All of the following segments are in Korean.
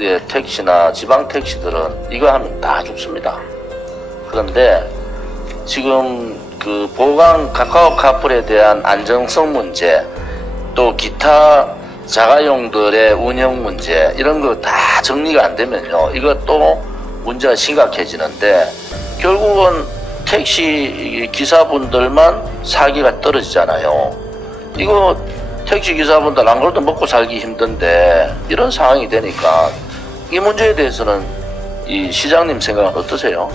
예, 택시나 지방 택시들은 이거 하면 다 죽습니다. 그런데 지금 그 보강 카카오 카풀에 대한 안정성 문제 또 기타 자가용들의 운영 문제 이런 거 다 정리가 안 되면요 또 문제가 심각해지는데 결국은 택시 기사분들만 사기가 떨어지잖아요 이거 택시 기사분들 안 그래도 먹고 살기 힘든데 이런 상황이 되니까 이 문제에 대해서는 이 시장님 생각은 어떠세요?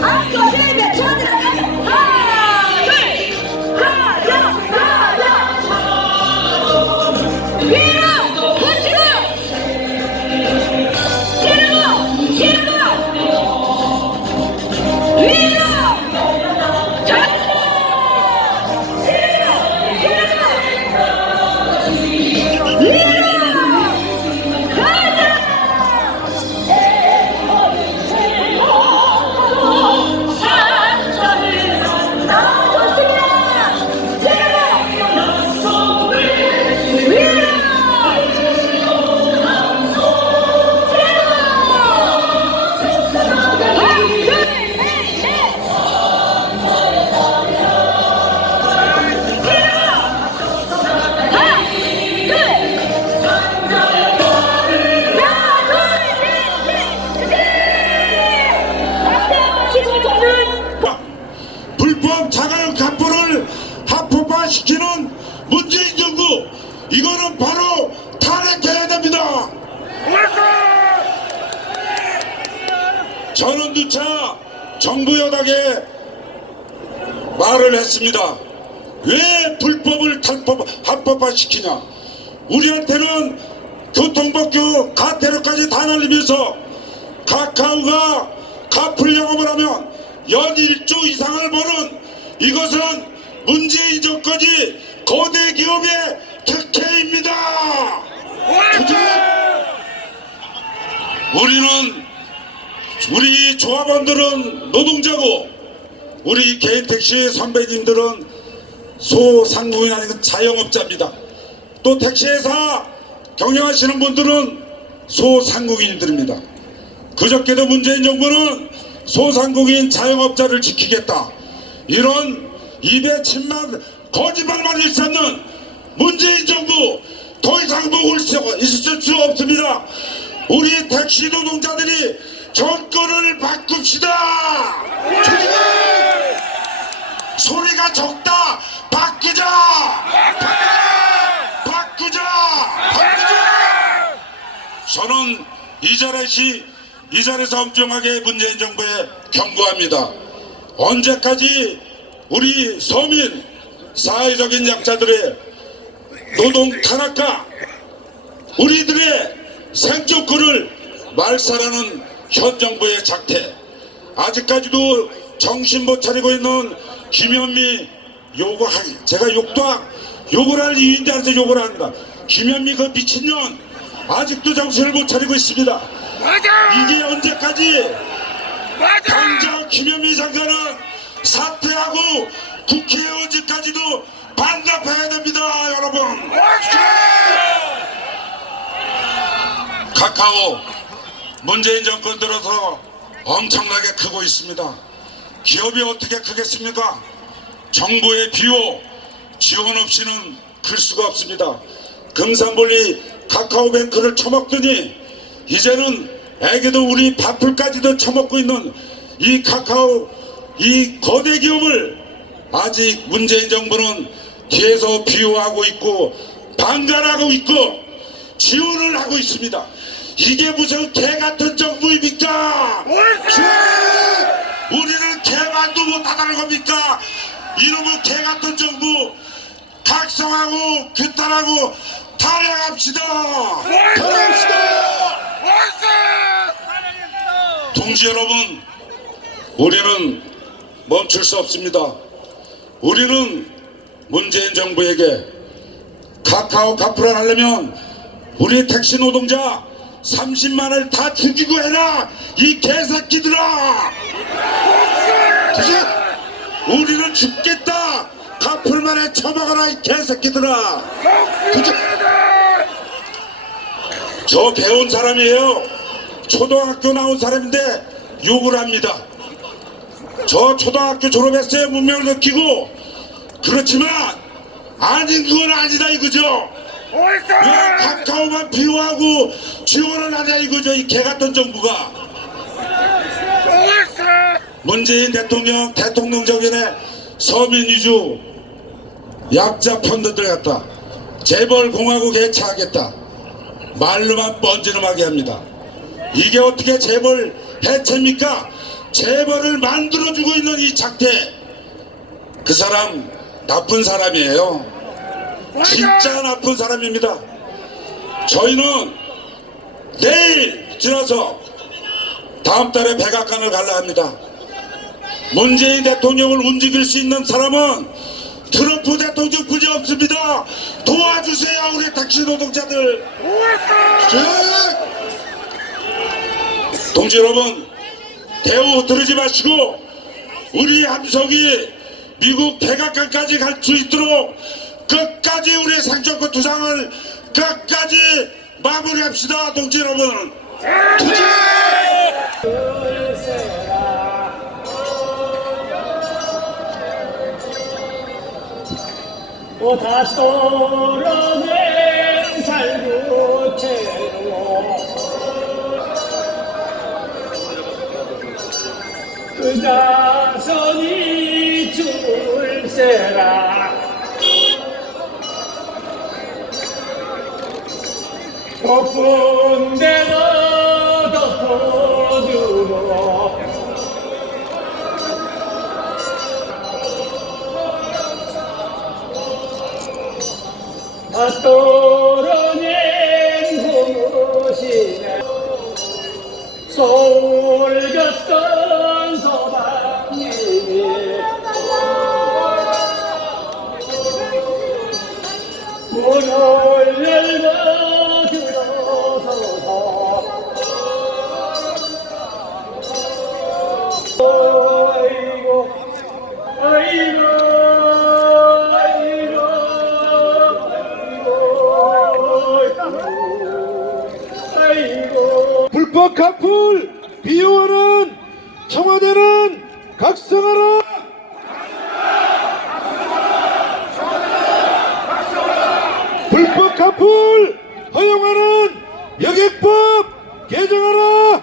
하나, 문재인 정부 이거는 바로 탄핵해야 됩니다. 저는 누차 정부 여당에 말을 했습니다. 왜 불법을 탈법, 합법화시키냐? 우리한테는 교통법규 가태료까지 다 날리면서 카카오가 카풀 영업을 하면 연 1조 이상을 버는 이것은 문재인 정권이 거대 기업의 특혜입니다. 우리는 우리 조합원들은 노동자고 우리 개인 택시 선배님들은 소상공인 아니고 자영업자입니다. 또 택시회사 경영하시는 분들은 소상공인들입니다. 그저께도 문재인 정부는 소상공인 자영업자를 지키겠다. 이런 입에 침만 거짓말만 일삼는 문재인 정부 더 이상 먹을 수 있을 수 없습니다. 우리 택시 노동자들이 정권을 바꿉시다. 소리가 적다. 바꾸자. 바꾸자. 바꾸자. 저는 이 자리시 이 자리에서 엄중하게 문재인 정부에 경고합니다. 언제까지 우리 서민 사회적인 약자들의 노동 탄압과 우리들의 생존권을 말살하는 현 정부의 작태 아직까지도 정신 못 차리고 있는 김현미 요거 하 제가 욕도 하- 욕을 할 이유인데 않아서 욕을 합니다. 김현미 그 미친년 아직도 정신을 못 차리고 있습니다. 이게 언제까지 당장 김현미 장관은 사퇴하고 국회의원직까지도 반납해야 됩니다 여러분. 카카오 문재인 정권 들어서 엄청나게 크고 있습니다. 기업이 어떻게 크겠습니까? 정부의 비호 지원 없이는 클 수가 없습니다. 금산볼리 카카오뱅크를 처먹더니 이제는 애기도 우리 밥풀까지도 처먹고 있는 이 카카오 이 거대 기업을 아직 문재인 정부는 뒤에서 비호하고 있고 방관하고 있고 지원을 하고 있습니다. 이게 무슨 개 같은 정부입니까? 예! 우리는 개만도 못하다는 겁니까? 이놈의 개 같은 정부 각성하고 규탄하고 탄핵합시다. 탄핵합시다. 동지 여러분, 우리는 멈출 수 없습니다. 우리는 문재인 정부에게 카카오 카풀을 하려면 우리 택시 노동자 30만을 다 죽이고 해라 이 개새끼들아? 우리는 죽겠다 카풀만에 처먹어라 이 개새끼들아 그치? 저 배운 사람이에요 초등학교 나온 사람인데 욕을 합니다 저 초등학교 졸업했어요 문명을 느끼고 그렇지만 아닌 건 아니다 이거죠. 왜 카카오만 비호하고 지원을 하냐 이거죠 이 개 같은 정부가. 문재인 대통령 대통령 정연에 서민 위주 약자 펀드들 갖다 재벌 공화국 해체하겠다. 말로만 뻔지름하게 합니다. 이게 어떻게 재벌 해체입니까 재벌을 만들어주고 있는 이 작태 그 사람 나쁜 사람이에요 진짜 나쁜 사람입니다. 저희는 내일 지나서 다음 달에 백악관을 갈라 합니다. 문재인 대통령을 움직일 수 있는 사람은 트럼프 대통령 뿐이 없습니다. 도와주세요, 우리 택시 노동자들. 예! 동지 여러분, 대우 들으지 마시고 우리 함성이 미국 백악관까지 갈 수 있도록 끝까지 우리 상정권 투상을 끝까지 마무리합시다 동지 여러분 투쟁! 오다 떨어낸 살구채로 자선이 줄세라. 덮은 데로 불법 카풀 비호하는 청와대는 각성하라. 불법 카풀 허용하는 여객법 개정하라.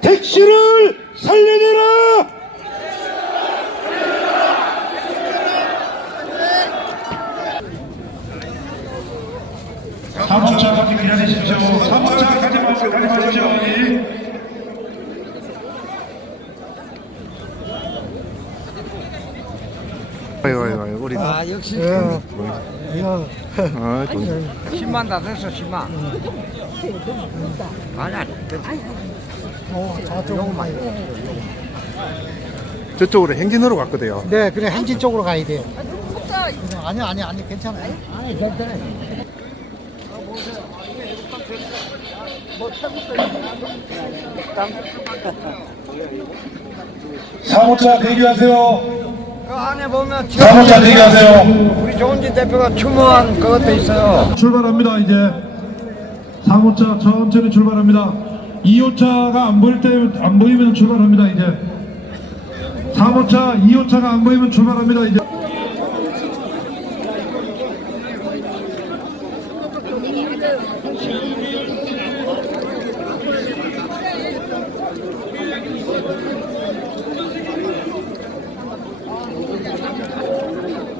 택시를 살려내라 사무차 밖에 기다리십시오. 사무차 가지 마십시오. 가지 마십시오. 예. 아이고 아이고 아이고 우리 아 역시. 아, 또 10만 다 됐어 10만. 아니 아니 너무 많이. 저쪽으로 행진으로 갔거든요. 네 그래 행진 쪽으로 가야 돼요. 아니 아니 아니 괜찮아요. 아니. 괜찮아요 사무차 대기하세요. 그 안에 보면 사무차 대기하세요. 우리 조은진 대표가 추모한 그것도 있어요 출발합니다. 이제 사무차 천천히 출발합니다. 2호차가 안 보일 때 안 보이면 출발합니다. 이제 사무차 2호차가 안 보이면 출발합니다. 이제.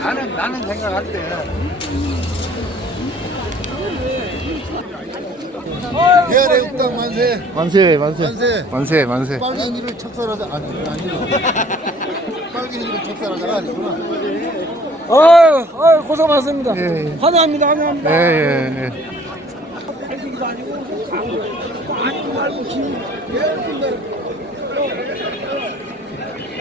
나는 나는 생각할 때 옥당 만세. 만세 만세. 만세. 만세 만세. 빨갱이를 척살하자 아니 아니고 빨갱이를 척살하자가 아니구나 아유, 아유, 고생 많습니다. 예, 예. 환영합니다, 환영합니다. 예 예 예.